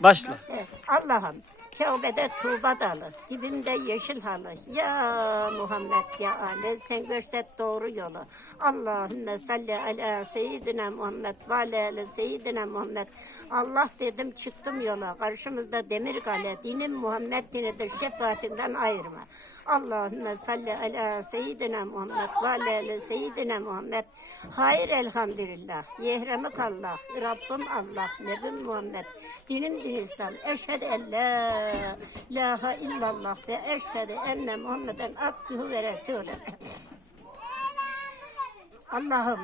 Başla. Allah'ım Kabe'de tuğba dalı, dibinde yeşil halı. Ya Muhammed ya Ali sen görset doğru yolu. Allahümme salli ala seyyidina Muhammed ve ala seyyidina Muhammed. Allah dedim çıktım yola. Karşımızda demir kale. Dinim Muhammed dinidir şefaatinden ayırma. Allahümme salli ala seyyidina Muhammed ve ala seyyidina Muhammed. Hayır elhamdülillah. Yehremik Allah. Rabbim Allah. Nebim Muhammed. Dinim din İslam. Eşhedü en la ilahe illallah ve eşhedü enne Muhammeden abduhu ve resulü. Allah'ım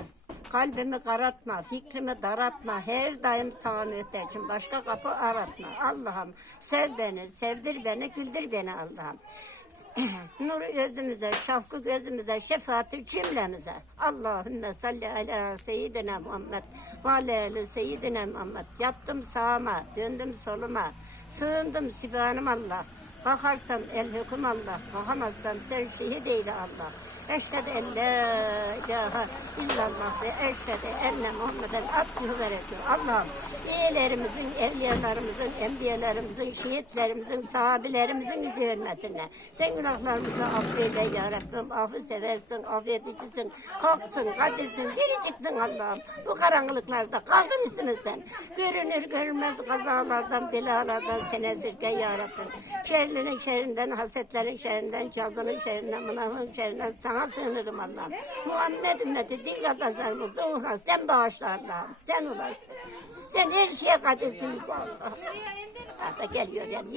kalbimi karartma, fikrimi daratma, her daim sana mühtecim, başka kapı aratma. Allah'ım sev beni, sevdir beni, güldür beni Allah'ım. Nur gözümüze, şafkı gözümüze, şefaati cümlemize. Allahümme salli ala seyyidina Muhammed ve ala seyyidina Muhammed. Yattım sağıma, döndüm soluma, sığındım sübhanım Allah. Bakarsan el hüküm Allah, bakamazsan sen şehit eyle Allah. Eşhedü en la ilahe illallah ve eşhedü enne Muhammeden abdühü ve resulü. Allah'ım iyilerimizin, evliyalarımızın, enbiyelerimizin, şehitlerimizin, sahabilerimizin hürmetine. Sen günahlarımızı affeyle ya Rabbim. Affı seversin, affedicisin, haksın, kadirsin, biriciksin Allah'ım. Bu karanlıklarda kaldın üstümüzden. Görünür görünmez kazalardan, belalardan sen esirge ya Rabbim. Şerlinin şerrinden, hasetlerin şerrinden, cazının şerrinden, münafığın şerrinden sana sığınırım Allah'ım. Muhammed ümmeti dil kardeşlerimiz ruhuna sen bağışla Allah'ım. Sen ulaş. Sen her şeye kadirsin Allah. Hatta gel görelim.